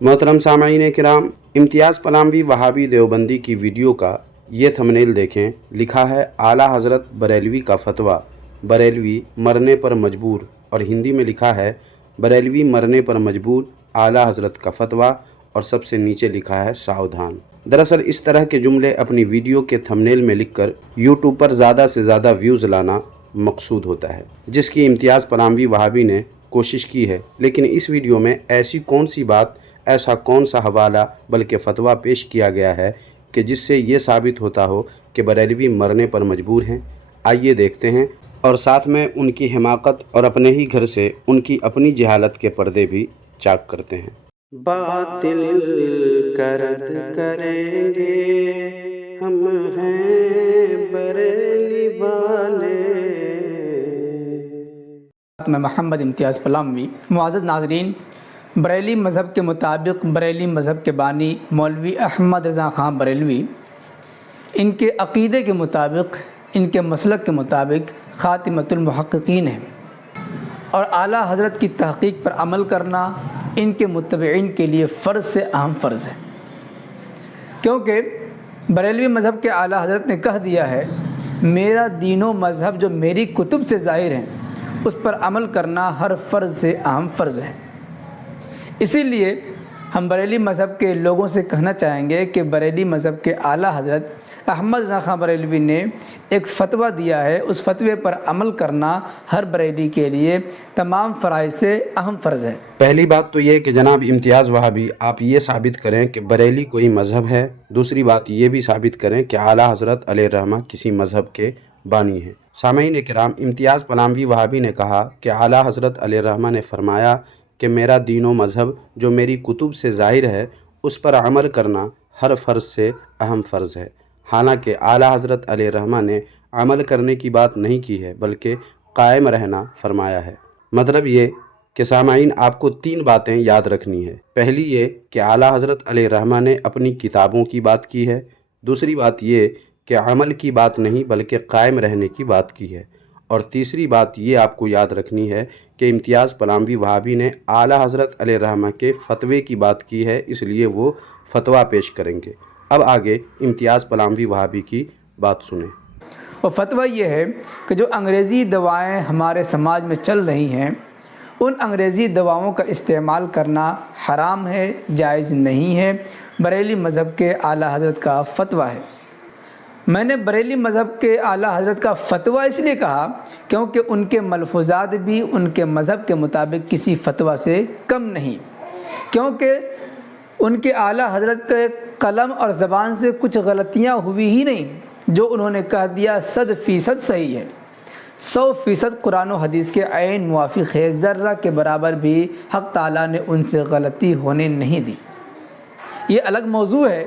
मोहतरम सामाईन किराम, इम्तियाज़ पलामवी वहाबी देवबंदी की वीडियो का ये थंबनेल देखें। लिखा है आला हज़रत बरेलवी का फतवा, बरेलवी मरने पर मजबूर। और हिंदी में लिखा है बरेलवी मरने पर मजबूर, आला हज़रत का फतवा। और सबसे नीचे लिखा है सावधान। दरअसल इस तरह के जुमले अपनी वीडियो के थंबनेल में लिखकर यूट्यूब पर ज़्यादा से ज़्यादा व्यूज़ लाना मकसूद होता है, जिसकी इम्तियाज़ पलामवी वहाबी ने कोशिश की है। लेकिन इस वीडियो में ऐसी कौन सी बात, ऐसा कौन सा हवाला बल्कि फ़तवा पेश किया गया है कि जिससे ये साबित होता हो कि बरेलवी मरने पर मजबूर हैं। आइए देखते हैं और साथ में उनकी हिमाकत और अपने ही घर से उनकी अपनी जहालत के पर्दे भी चाक करते हैं। बातिल करद करेंगे हम हैं बरेली वाले। मैं मोहम्मद इम्तियाज़ पलामवी। मुअज़्ज़ज़ नाज़रीन, बरेली मज़हब के मुताबिक बरेली मज़हब के बानी मौलवी अहमद रज़ा ख़ान बरेलवी, इनके अक़ीदे के मुताबिक, इनके मसलक के मुताबिक ख़ातिमतुल मुहक़्क़ीक़ीन हैं और आला हज़रत की तहक़ीक़ पर अमल करना इनके मुत्तबईन के लिए फ़र्ज़ से अहम फ़र्ज़ है। क्योंकि बरेलवी मज़हब के आला हज़रत ने कह दिया है, मेरा दीनो मज़हब जो मेरी कुतुब से ज़ाहिर हैं उस पर अमल करना हर फ़र्ज़ से अहम फ़र्ज़ है। इसीलिए हम बरेली मज़हब के लोगों से कहना चाहेंगे कि बरेली मज़हब के आला हज़रत अहमद रज़ा ख़ान बरेलवी ने एक फ़तवा दिया है, उस फ़तवे पर अमल करना हर बरेली के लिए तमाम फ़राइज़ से अहम फ़र्ज़ है। पहली बात तो ये कि जनाब इम्तियाज़ वहाबी, आप ये साबित करें कि बरेली कोई मज़हब है। दूसरी बात ये भी साबित करें कि आला हज़रत अलैहिर्रहमा किसी मज़हब के बानी हैं। सामईन किराम, इम्तियाज़ पलामवी वहाबी ने कहा कि आला हज़रत अलैहिर्रहमा ने फरमाया कि मेरा दीनो मज़हब जो मेरी कुतुब से ज़ाहिर है उस पर अमल करना हर फ़र्ज़ से अहम फ़र्ज़ है। हालांकि आला हज़रत अलैहिर्रहमा ने अमल करने की बात नहीं की है बल्कि कायम रहना फरमाया है। मतलब ये कि सामाईन, आपको 3 बातें याद रखनी है। पहली ये कि आला हज़रत अलैहिर्रहमा ने अपनी किताबों की बात की है। दूसरी बात ये कि अमल की बात नहीं बल्कि कायम रहने की बात की है। और तीसरी बात ये आपको याद रखनी है कि इम्तियाज़ पलामवी वहाबी ने आला हज़रत अलैहिर्रहमा के फ़तवे की बात की है, इसलिए वो फ़तवा पेश करेंगे। अब आगे इम्तियाज़ पलामवी वहाबी की बात सुनें। और फ़तवा ये है कि जो अंग्रेज़ी दवाएं हमारे समाज में चल रही हैं, उन अंग्रेज़ी दवाओं का इस्तेमाल करना हराम है, जायज़ नहीं है। बरेली मज़हब के आला हज़रत का फ़तवा है। मैंने बरेली मज़हब के आला हज़रत का फ़तवा इसलिए कहा क्योंकि उनके मलफूज़ात भी उनके मज़हब के मुताबिक किसी फ़तवा से कम नहीं, क्योंकि उनके आला हज़रत के कलम और ज़बान से कुछ गलतियाँ हुई ही नहीं। जो उन्होंने कह दिया 100% सही है, 100% कुरान और हदीस के ऐन मुवाफ़िक़ है, ज़र्रा के बराबर भी हक़ ताला ने उनसे गलती होने नहीं दी। ये अलग मौजू है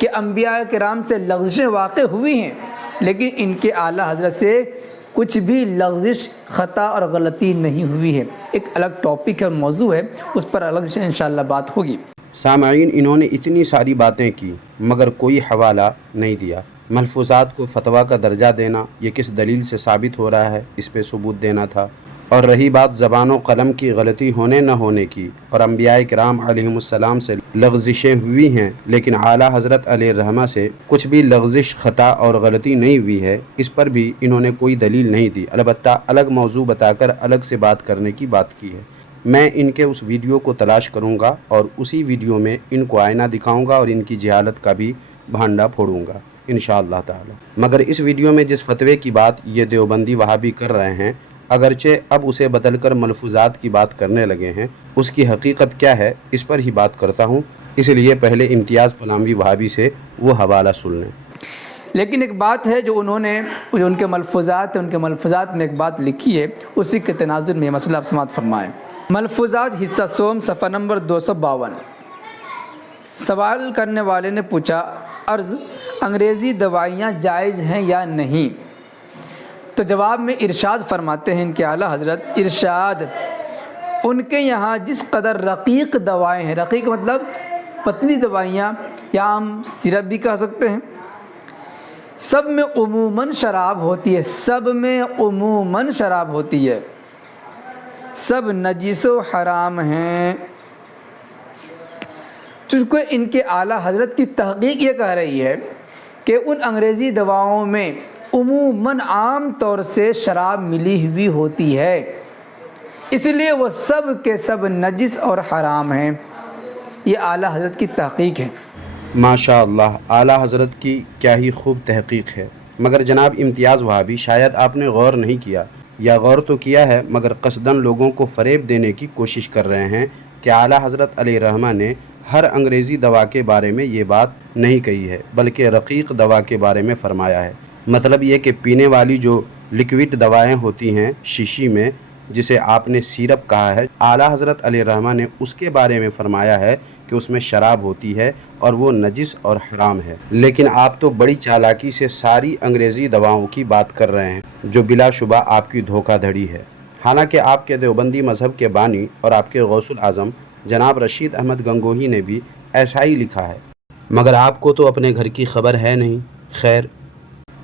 कि अंबिया किराम से लग़ज़िशें वाक़ हुई हैं, लेकिन इनके आला हज़रत से कुछ भी लग़ज़िश, ख़ता और गलती नहीं हुई है। एक अलग टॉपिक है, मौजू है, उस पर अलग से इंशाअल्लाह बात होगी। सामाईन, इन्होंने इतनी सारी बातें की मगर कोई हवाला नहीं दिया। मलफूज़ात को फ़तवा का दर्जा देना ये किस दलील से साबित हो रहा है, इस पे सबूत देना था। और रही बात ज़बान व क़लम की गलती होने न होने की, और अंबिया किराम अलैहिमुस्सलाम से लग़ज़िशें हुई हैं लेकिन आला हज़रत अलैहिर्रहमा से कुछ भी लग़ज़िश, ख़ता और गलती नहीं हुई है, इस पर भी इन्होंने कोई दलील नहीं दी। अलबत्ता अलग मौजू बताकर अलग से बात करने की बात की है। मैं इनके उस वीडियो को तलाश करूँगा और उसी वीडियो में इनको आईना दिखाऊँगा और इनकी जहालत का भी भांडा फोड़ूँगा इंशाअल्लाह ताला। मगर इस वीडियो में जिस फ़तवे की बात ये देवबंदी वहाबी कर रहे हैं, अगरचे अब उसे बदलकर मलफूज़ात की बात करने लगे हैं, उसकी हकीकत क्या है इस पर ही बात करता हूँ। इसलिए पहले इम्तियाज़ पलामवी वहाबी से वो हवाला सुन लें। लेकिन एक बात है जो उनके मलफूज़ात, उनके मलफूज़ात में एक बात लिखी है, उसी के तनाज़ुर में मसला आप समात फरमाएँ। मलफूज़ात हिस्सा सोम, सफ़ा नंबर 252। सवाल करने वाले ने पूछा, अर्ज़, अंग्रेज़ी दवाइयाँ जायज़ हैं या नहीं? तो जवाब में इरशाद फरमाते हैं इनके आला हज़रत, इरशाद, उनके यहाँ जिस कदर रक़ीक़ दवाएँ हैं, रक़ीक़ मतलब पतली दवाइयाँ या हम सिरप भी कह सकते हैं, सब में उमूमन शराब होती है, सब में उमूमन शराब होती है, सब नजीस व हराम हैं। چونکہ ان کے اعلیٰ حضرت کی تحقیق یہ کہہ رہی ہے کہ ان انگریزی دواؤں میں عموماً عام طور سے شراب ملی ہوئی ہوتی ہے، اس لیے وہ سب کے سب نجس اور حرام ہیں۔ یہ اعلیٰ حضرت کی تحقیق ہے۔ ماشاء اللہ، اعلیٰ حضرت کی کیا ہی خوب تحقیق ہے۔ مگر جناب امتیاز وہابی، شاید آپ نے غور نہیں کیا، یا غور تو کیا ہے مگر قصداً لوگوں کو فریب دینے کی کوشش کر رہے ہیں کہ اعلیٰ حضرت علیہ الرحمہ نے ہر انگریزی دوا کے بارے میں یہ بات نہیں کہی ہے، بلکہ رقیق دوا کے بارے میں فرمایا ہے۔ مطلب یہ کہ پینے والی جو لکوڈ دوائیں ہوتی ہیں شیشی میں، جسے آپ نے سیرپ کہا ہے، اعلیٰ حضرت علیہ الرحمہ نے اس کے بارے میں فرمایا ہے کہ اس میں شراب ہوتی ہے اور وہ نجس اور حرام ہے۔ لیکن آپ تو بڑی چالاکی سے ساری انگریزی دواؤں کی بات کر رہے ہیں، جو بلا شبہ آپ کی دھوکہ دھڑی ہے۔ حالانکہ آپ کے دیوبندی مذہب کے بانی اور آپ کے غوث الاعظم جناب رشید احمد گنگوہی نے بھی ایسا ہی لکھا ہے، مگر آپ کو تو اپنے گھر کی خبر ہے نہیں۔ خیر،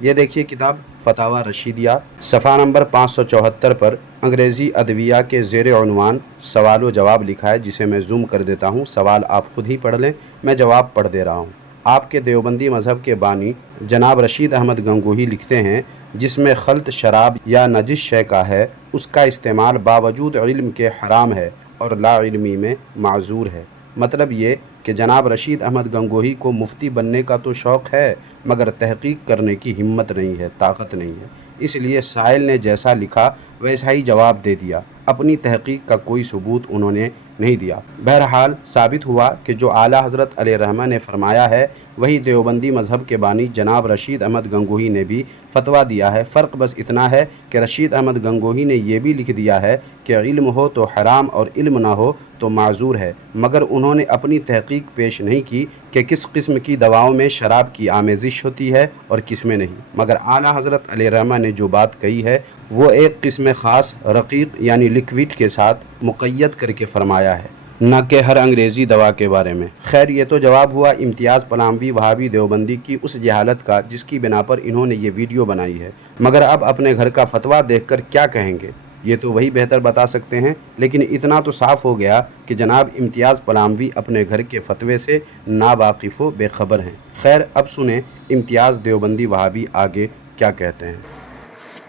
یہ دیکھیے کتاب فتاوی رشیدیہ، صفحہ نمبر 574 پر انگریزی ادویہ کے زیر عنوان سوال و جواب لکھا ہے، جسے میں زوم کر دیتا ہوں۔ سوال آپ خود ہی پڑھ لیں، میں جواب پڑھ دے رہا ہوں۔ آپ کے دیوبندی مذہب کے بانی جناب رشید احمد گنگوہی لکھتے ہیں، جس میں خلط شراب یا نجس شے کا ہے، اس کا استعمال باوجود علم کے حرام ہے اور لا علمی میں معذور ہے۔ مطلب یہ کہ جناب رشید احمد گنگوہی کو مفتی بننے کا تو شوق ہے، مگر تحقیق کرنے کی ہمت نہیں ہے، طاقت نہیں ہے، اس لیے سائل نے جیسا لکھا ویسا ہی جواب دے دیا، اپنی تحقیق کا کوئی ثبوت انہوں نے نہیں دیا۔ بہرحال ثابت ہوا کہ جو اعلیٰ حضرت علیہ الرحمہ نے فرمایا ہے وہی دیوبندی مذہب کے بانی جناب رشید احمد گنگوہی نے بھی فتویٰ دیا ہے۔ فرق بس اتنا ہے کہ رشید احمد گنگوہی نے یہ بھی لکھ دیا ہے کہ علم ہو تو حرام اور علم نہ ہو تو معذور ہے، مگر انہوں نے اپنی تحقیق پیش نہیں کی کہ کس قسم کی دواؤں میں شراب کی آمیزش ہوتی ہے اور کس میں نہیں۔ مگر اعلیٰ حضرت علیہ الرحمہ نے جو بات کہی ہے وہ ایک قسم خاص رقیق یعنی لکوڈ کے ساتھ مقید کر کے فرمایا ہے، نہ کہ ہر انگریزی دوا کے بارے میں۔ خیر، یہ تو جواب ہوا امتیاز پلاموی وہابی دیوبندی کی اس جہالت کا جس کی بنا پر انہوں نے یہ ویڈیو بنائی ہے۔ مگر اب اپنے گھر کا فتویٰ دیکھ کر کیا کہیں گے، یہ تو وہی بہتر بتا سکتے ہیں۔ لیکن اتنا تو صاف ہو گیا کہ جناب امتیاز پلاموی اپنے گھر کے فتوے سے ناواقف و بے خبر ہیں۔ خیر، اب سنیں امتیاز دیوبندی وہابی آگے کیا کہتے ہیں۔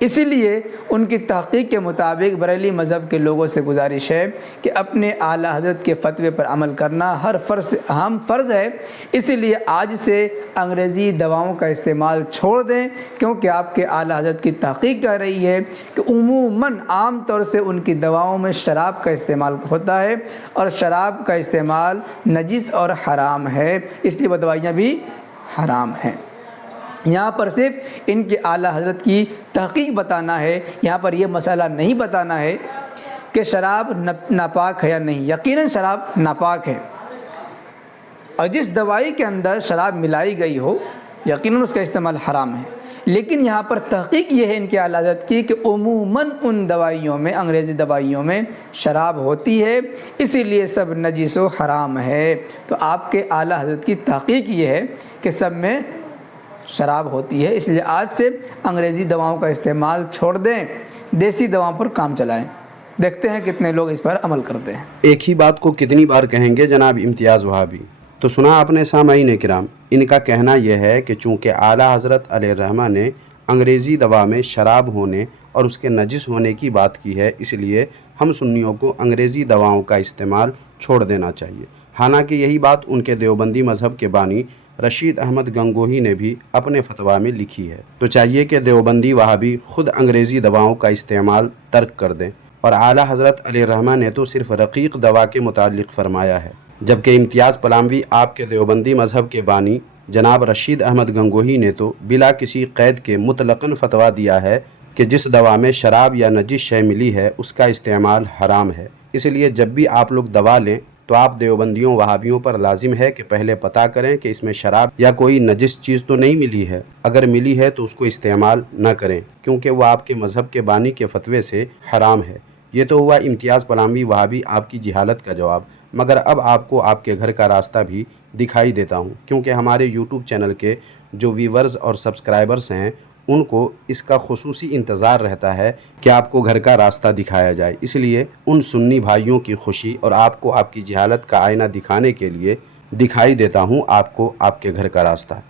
اسی لیے ان کی تحقیق کے مطابق بریلی مذہب کے لوگوں سے گزارش ہے کہ اپنے اعلیٰ حضرت کے فتوے پر عمل کرنا ہر فرد سے اہم فرض ہے، اسی لیے آج سے انگریزی دواؤں کا استعمال چھوڑ دیں، کیونکہ آپ کے اعلیٰ حضرت کی تحقیق کہہ رہی ہے کہ عموماً عام طور سے ان کی دواؤں میں شراب کا استعمال ہوتا ہے اور شراب کا استعمال نجس اور حرام ہے، اس لیے وہ دوائیاں بھی حرام ہیں۔ یہاں پر صرف ان کے اعلیٰ حضرت کی تحقیق بتانا ہے، یہاں پر یہ مسئلہ نہیں بتانا ہے کہ شراب ناپاک ہے یا نہیں۔ یقیناً شراب ناپاک ہے، اور جس دوائی کے اندر شراب ملائی گئی ہو یقیناً اس کا استعمال حرام ہے، لیکن یہاں پر تحقیق یہ ہے ان کے اعلیٰ حضرت کی کہ عموماً ان دوائیوں میں، انگریزی دوائیوں میں شراب ہوتی ہے، اسی لیے سب نجس و حرام ہے۔ تو آپ کے اعلیٰ حضرت کی تحقیق یہ ہے کہ سب میں شراب ہوتی ہے، اس لیے آج سے انگریزی دواؤں کا استعمال چھوڑ دیں، دیسی دواؤں پر کام چلائیں۔ دیکھتے ہیں کتنے لوگ اس پر عمل کرتے ہیں۔ ایک ہی بات کو کتنی بار کہیں گے جناب امتیاز وہابی؟ تو سنا آپ نے سامعین کرام، ان کا کہنا یہ ہے کہ چونکہ اعلیٰ حضرت علیہ الرحمہ نے انگریزی دوا میں شراب ہونے اور اس کے نجس ہونے کی بات کی ہے، اس لیے ہم سنیوں کو انگریزی دواؤں کا استعمال چھوڑ دینا چاہیے۔ حالانکہ یہی بات ان کے دیوبندی مذہب کے بانی رشید احمد گنگوہی نے بھی اپنے فتویٰ میں لکھی ہے۔ تو چاہیے کہ دیوبندی وہابی خود انگریزی دواؤں کا استعمال ترک کر دیں، اور اعلیٰ حضرت علیہ الرحمہ نے تو صرف رقیق دوا کے متعلق فرمایا ہے، جبکہ امتیاز پلاموی آپ کے دیوبندی مذہب کے بانی جناب رشید احمد گنگوہی نے تو بلا کسی قید کے مطلقاً فتویٰ دیا ہے کہ جس دوا میں شراب یا نجس شے ملی ہے اس کا استعمال حرام ہے۔ اس لیے جب بھی آپ لوگ دوا لیں تو آپ دیوبندیوں وہابیوں پر لازم ہے کہ پہلے پتہ کریں کہ اس میں شراب یا کوئی نجس چیز تو نہیں ملی ہے، اگر ملی ہے تو اس کو استعمال نہ کریں، کیونکہ وہ آپ کے مذہب کے بانی کے فتوے سے حرام ہے۔ یہ تو ہوا امتیاز پلاموی وہابی آپ کی جہالت کا جواب، مگر اب آپ کو آپ کے گھر کا راستہ بھی دکھائی دیتا ہوں، کیونکہ ہمارے یوٹیوب چینل کے جو ویورز اور سبسکرائبرز ہیں ان کو اس کا خصوصی انتظار رہتا ہے کہ آپ کو گھر کا راستہ دکھایا جائے۔ اس لیے ان سنی بھائیوں کی خوشی اور آپ کو آپ کی جہالت کا آئینہ دکھانے کے لیے दिखाई देता हूँ आपको आपके घर का रास्ता।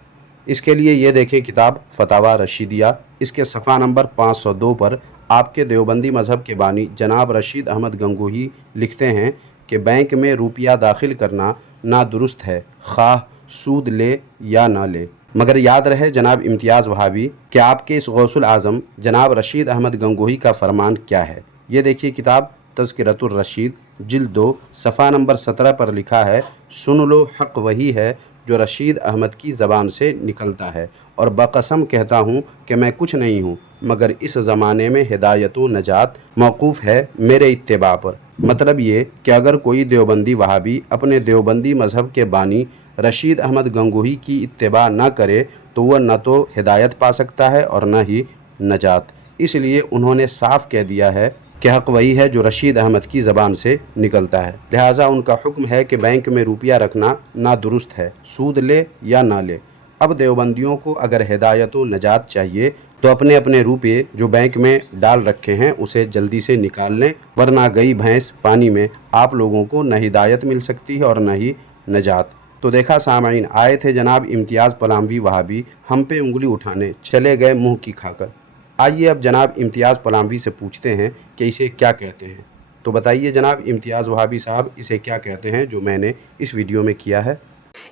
इसके लिए ये देखें किताब फतावा रशीदिया, इसके सफ़ा नंबर 502 पर आपके देवबंदी मज़हब के बानी जनाब रशीद अहमद गंगोही लिखते हैं कि बैंक में रुपया दाखिल करना ना दुरुस्त है, ख़्वाह सूद ले या ना ले। मगर याद रहे जनाब इम्तियाज़ वहाबी कि आपके इस गौसुल आज़म जनाब रशीद अहमद गंगोही का फरमान क्या है। ये देखिए किताब तज़किरतुर रशीद जिल्द 2 सफ़ा नंबर 17 पर लिखा है, सुन लो हक़ वही है जो रशीद अहमद की ज़बान से निकलता है, और बक़सम कहता हूँ कि मैं कुछ नहीं हूँ मगर इस ज़माने में हिदायत व नजात मौक़ूफ़ है मेरे इत्तिबा पर। मतलब ये कि अगर कोई देवबंदी वहाबी अपने देवबंदी मज़हब के बानी रशीद अहमद गंगोही की इत्तिबा न करे तो वह न तो हिदायत पा सकता है और न ही नजात। इसलिए उन्होंने साफ़ कह दिया है कि हक़ वही है जो रशीद अहमद की ज़बान से निकलता है। लिहाजा उनका हुक्म है कि बैंक में रुपया रखना ना दुरुस्त है, सूद ले या ना ले। अब देवबंदियों को अगर हिदायत व नजात चाहिए तो अपने अपने रुपये जो बैंक में डाल रखे हैं उसे जल्दी से निकाल लें, वरना गई भैंस पानी में आप लोगों को न हिदायत मिल सकती है और न ही नजात। तो देखा सामाईन, आए थे जनाब इम्तियाज़ पलामवी वहाबी, हम पे उंगली उठाने चले गए मुँह की खाकर। आइए अब जनाब इम्तियाज़ पलामवी से पूछते हैं कि इसे क्या कहते हैं। तो बताइए जनाब इम्तियाज़ वहाबी साहब, इसे क्या कहते हैं जो मैंने इस वीडियो में किया है?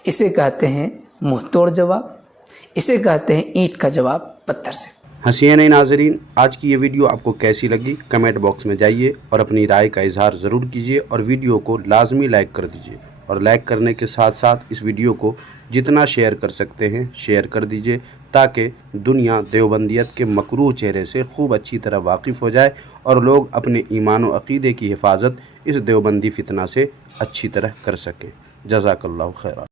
इसे कहते हैं मुँह तोड़ जवाब, इसे कहते हैं ईंट का जवाब पत्थर से। हंसिए नहीं नाज़रीन, आज की ये वीडियो आपको कैसी लगी कमेंट बॉक्स में जाइए और अपनी राय का इजहार ज़रूर कीजिए, और वीडियो को लाजमी लाइक कर दीजिए, और लाइक करने के साथ साथ इस वीडियो को जितना शेयर कर सकते हैं शेयर कर दीजिए, ताकि दुनिया देवबंदियत के मकरूह चेहरे से खूब अच्छी तरह वाकिफ़ हो जाए और लोग अपने ईमान व अक़ीदे की हिफाजत इस देवबंदी फितना से अच्छी तरह कर सकें। जज़ाकल्लाहु खैरा।